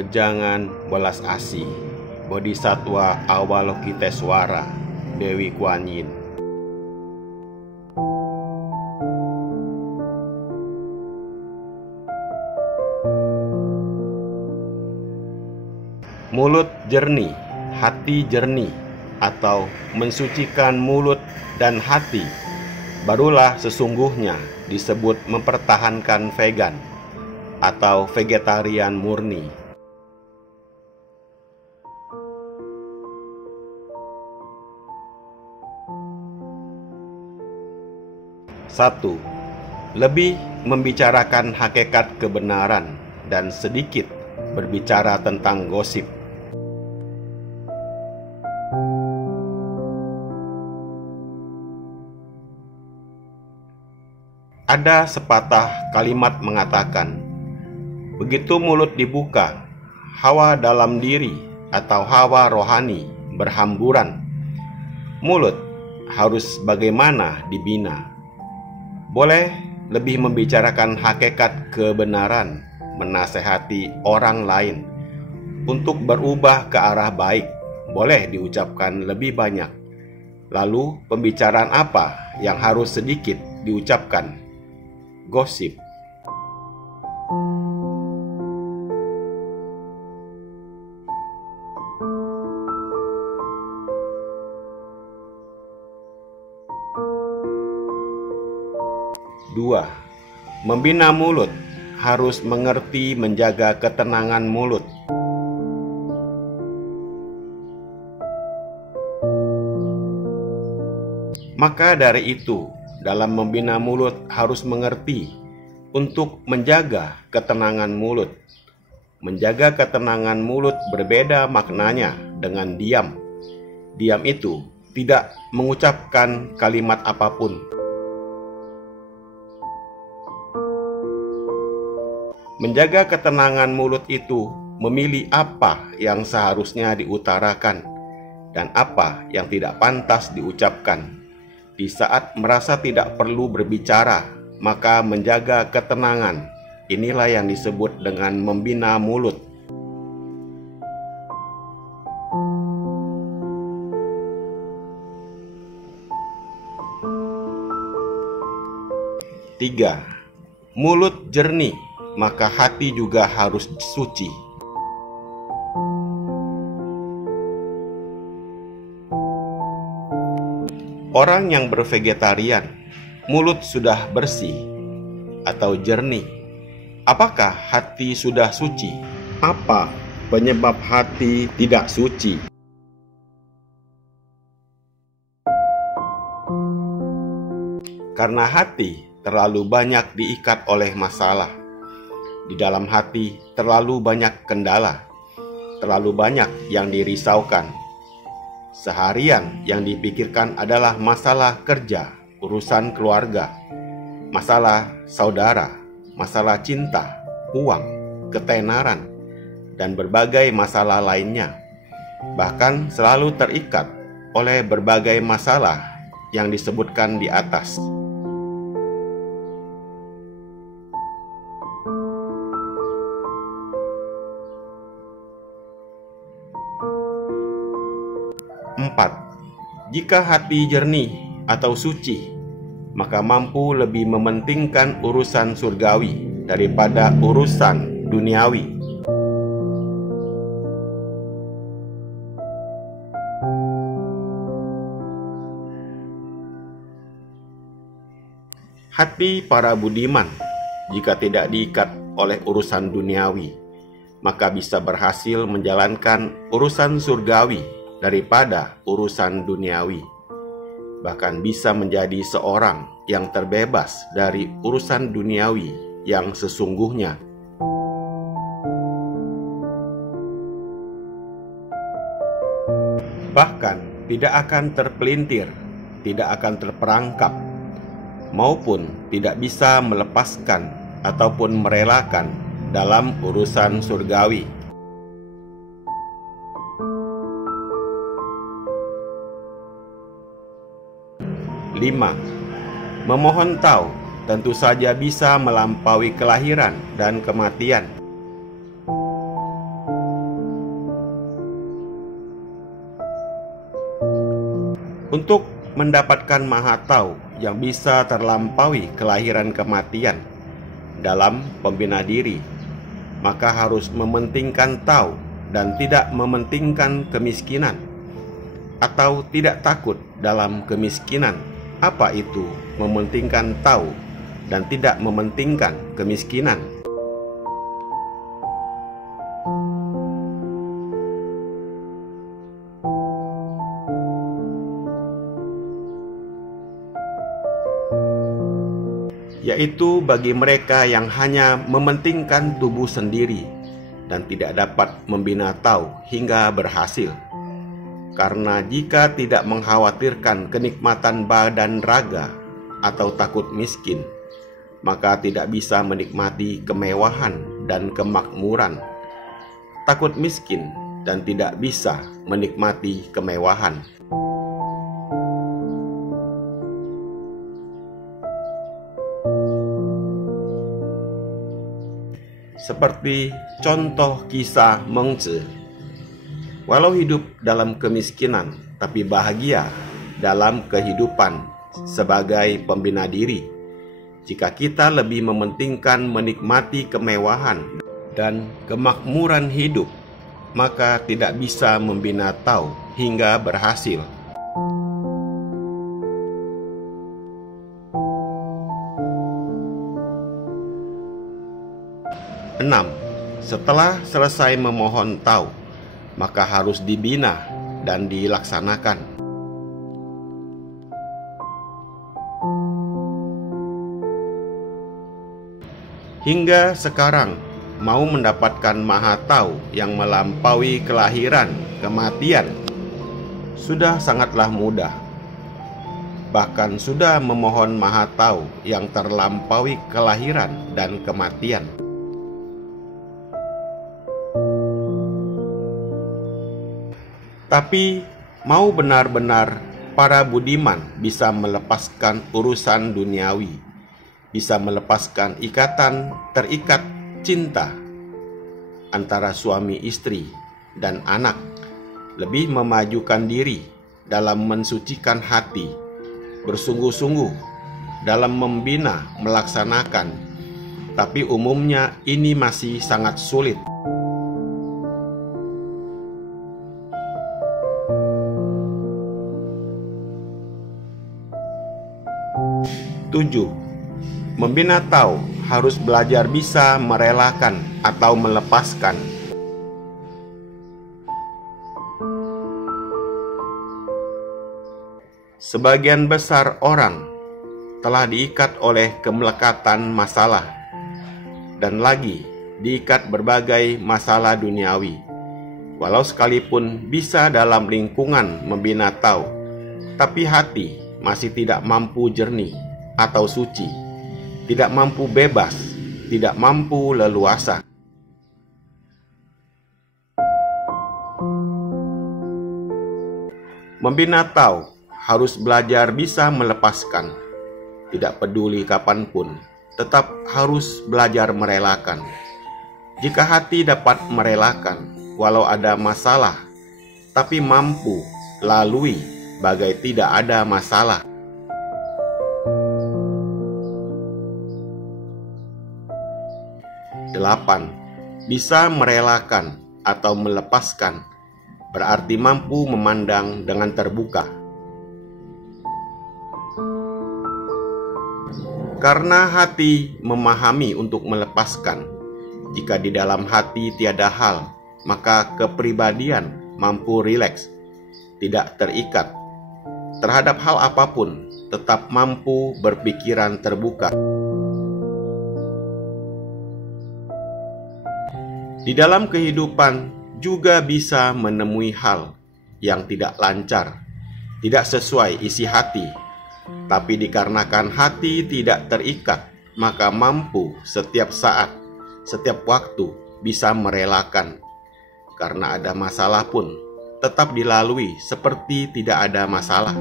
wejangan welas asih Bodhisatwa Avalokiteswara Dewi Kuan Yin. Mulut jernih, hati jernih, atau mensucikan mulut dan hati, barulah sesungguhnya disebut mempertahankan vegan atau vegetarian murni. Satu, lebih membicarakan hakikat kebenaran dan sedikit berbicara tentang gosip. Ada sepatah kalimat mengatakan, begitu mulut dibuka, hawa dalam diri atau hawa rohani berhamburan. Mulut harus bagaimana dibina. Boleh lebih membicarakan hakikat kebenaran, menasehati orang lain untuk berubah ke arah baik, boleh diucapkan lebih banyak. Lalu pembicaraan apa yang harus sedikit diucapkan? Gosip. Dua, membina mulut harus mengerti menjaga ketenangan mulut. Maka dari itu, dalam membina mulut harus mengerti untuk menjaga ketenangan mulut. Menjaga ketenangan mulut berbeda maknanya dengan diam. Diam itu tidak mengucapkan kalimat apapun. Menjaga ketenangan mulut itu memilih apa yang seharusnya diutarakan dan apa yang tidak pantas diucapkan. Di saat merasa tidak perlu berbicara, maka menjaga ketenangan. Inilah yang disebut dengan membina mulut. Tiga, mulut jernih, maka hati juga harus suci. Orang yang bervegetarian, mulut sudah bersih atau jernih. Apakah hati sudah suci? Apa penyebab hati tidak suci? Karena hati terlalu banyak diikat oleh masalah. Di dalam hati terlalu banyak kendala, terlalu banyak yang dirisaukan. Seharian yang dipikirkan adalah masalah kerja, urusan keluarga, masalah saudara, masalah cinta, uang, ketenaran, dan berbagai masalah lainnya. Bahkan selalu terikat oleh berbagai masalah yang disebutkan di atas. Empat, jika hati jernih atau suci, maka mampu lebih mementingkan urusan surgawi daripada urusan duniawi. Hati para budiman, jika tidak diikat oleh urusan duniawi, maka bisa berhasil menjalankan urusan surgawi daripada urusan duniawi. Bahkan bisa menjadi seorang yang terbebas dari urusan duniawi yang sesungguhnya. Bahkan tidak akan terpelintir, tidak akan terperangkap, maupun tidak bisa melepaskan ataupun merelakan dalam urusan surgawi. 5. Memohon tahu tentu saja bisa melampaui kelahiran dan kematian. Untuk mendapatkan maha tahu yang bisa terlampaui kelahiran kematian dalam pembina diri, maka harus mementingkan tahu dan tidak mementingkan kemiskinan, atau tidak takut dalam kemiskinan. Apa itu mementingkan tahu dan tidak mementingkan kemiskinan? Yaitu bagi mereka yang hanya mementingkan tubuh sendiri dan tidak dapat membina tahu hingga berhasil. Karena jika tidak mengkhawatirkan kenikmatan badan raga atau takut miskin, maka tidak bisa menikmati kemewahan dan kemakmuran. Takut miskin dan tidak bisa menikmati kemewahan. Seperti contoh kisah Meng Zi. Walau hidup dalam kemiskinan, tapi bahagia dalam kehidupan sebagai pembina diri. Jika kita lebih mementingkan menikmati kemewahan dan kemakmuran hidup, maka tidak bisa membina tahu hingga berhasil. Enam, setelah selesai memohon tahu, maka harus dibina dan dilaksanakan. Hingga sekarang, mau mendapatkan maha tahu yang melampaui kelahiran, kematian, sudah sangatlah mudah. Bahkan sudah memohon maha tahu yang terlampaui kelahiran dan kematian. Tapi mau benar-benar para budiman bisa melepaskan urusan duniawi, bisa melepaskan ikatan terikat cinta antara suami istri dan anak, lebih memajukan diri dalam mensucikan hati, bersungguh-sungguh dalam membina, melaksanakan, tapi umumnya ini masih sangat sulit. 7. Membina tahu harus belajar bisa merelakan atau melepaskan. Sebagian besar orang telah diikat oleh kemelekatan masalah, dan lagi diikat berbagai masalah duniawi. Walau sekalipun bisa dalam lingkungan membina tahu, tapi hati masih tidak mampu jernih atau suci, tidak mampu bebas, tidak mampu leluasa. Membina tahu harus belajar bisa melepaskan, tidak peduli kapanpun, tetap harus belajar merelakan. Jika hati dapat merelakan, walau ada masalah, tapi mampu lalui bagai tidak ada masalah. 8. Bisa merelakan atau melepaskan berarti mampu memandang dengan terbuka. Karena hati memahami untuk melepaskan. Jika di dalam hati tiada hal, maka kepribadian mampu rileks, tidak terikat terhadap hal apapun, tetap mampu berpikiran terbuka. Di dalam kehidupan juga bisa menemui hal yang tidak lancar, tidak sesuai isi hati, tapi dikarenakan hati tidak terikat, maka mampu setiap saat, setiap waktu bisa merelakan. Karena ada masalah pun tetap dilalui seperti tidak ada masalah.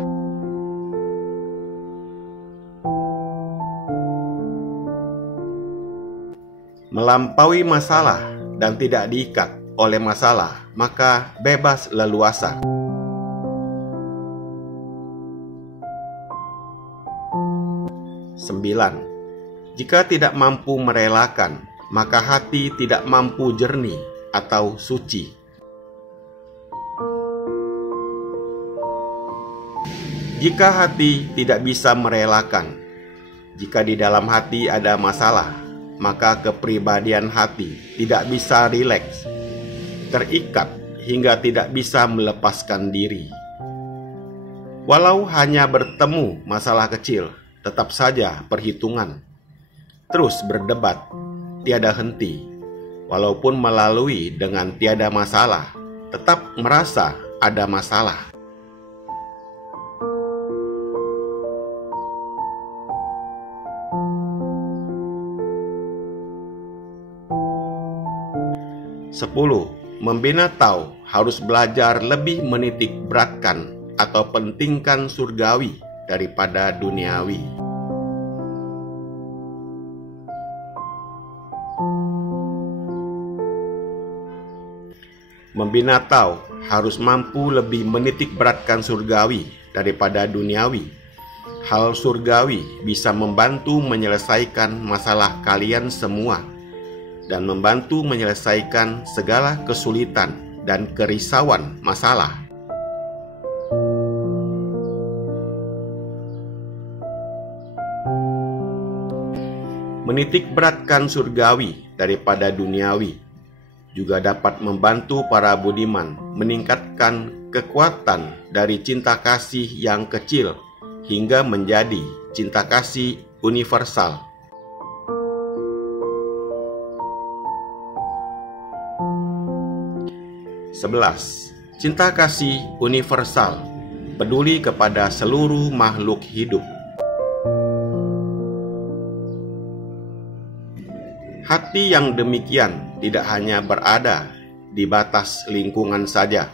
Melampaui masalah dan tidak diikat oleh masalah, maka bebas leluasa. 9. Jika tidak mampu merelakan, maka hati tidak mampu jernih atau suci. Jika hati tidak bisa merelakan, jika di dalam hati ada masalah, maka kepribadian hati tidak bisa rileks, terikat hingga tidak bisa melepaskan diri. Walau hanya bertemu masalah kecil, tetap saja perhitungan. Terus berdebat, tiada henti. Walaupun melalui dengan tiada masalah, tetap merasa ada masalah. Sepuluh, membina tau harus belajar lebih menitik beratkan atau pentingkan surgawi daripada duniawi. Membina tau harus mampu lebih menitik beratkan surgawi daripada duniawi. Hal surgawi bisa membantu menyelesaikan masalah kalian semua dan membantu menyelesaikan segala kesulitan dan kerisauan masalah. Menitik beratkan surgawi daripada duniawi juga dapat membantu para budiman meningkatkan kekuatan dari cinta kasih yang kecil hingga menjadi cinta kasih universal. Sebelas, cinta kasih universal, peduli kepada seluruh makhluk hidup. Hati yang demikian tidak hanya berada di batas lingkungan saja,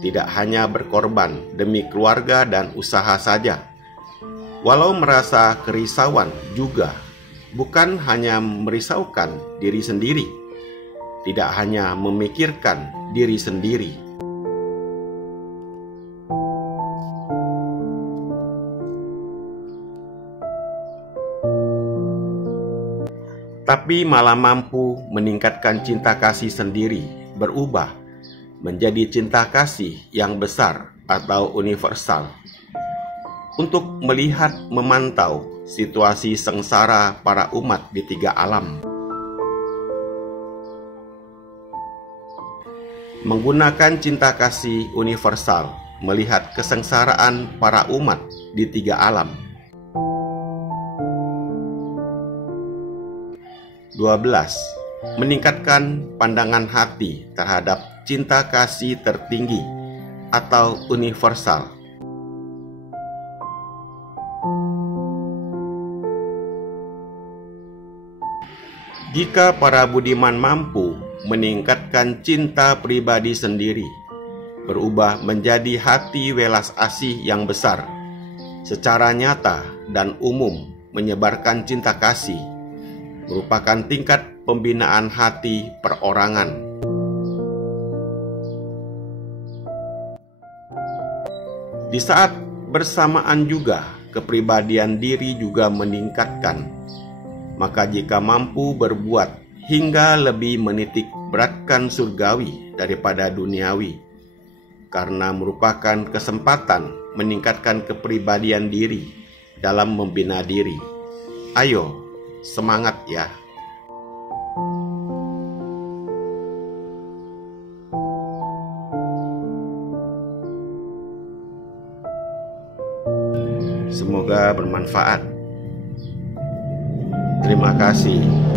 tidak hanya berkorban demi keluarga dan usaha saja. Walau merasa kerisauan juga, bukan hanya merisaukan diri sendiri, tidak hanya memikirkan diri sendiri. Tapi malah mampu meningkatkan cinta kasih sendiri, berubah menjadi cinta kasih yang besar atau universal, untuk melihat memantau situasi sengsara para umat di 3 alam. Menggunakan cinta kasih universal, melihat kesengsaraan para umat di 3 alam. 12. Meningkatkan pandangan hati terhadap cinta kasih tertinggi atau universal. Jika para budiman mampu meningkatkan cinta pribadi sendiri, berubah menjadi hati welas asih yang besar, secara nyata dan umum menyebarkan cinta kasih, merupakan tingkat pembinaan hati perorangan. Di saat bersamaan juga kepribadian diri juga meningkatkan, maka jika mampu berbuat hingga lebih menitik beratkan surgawi daripada duniawi, karena merupakan kesempatan meningkatkan kepribadian diri dalam membina diri. Ayo, semangat ya! Semoga bermanfaat. Terima kasih.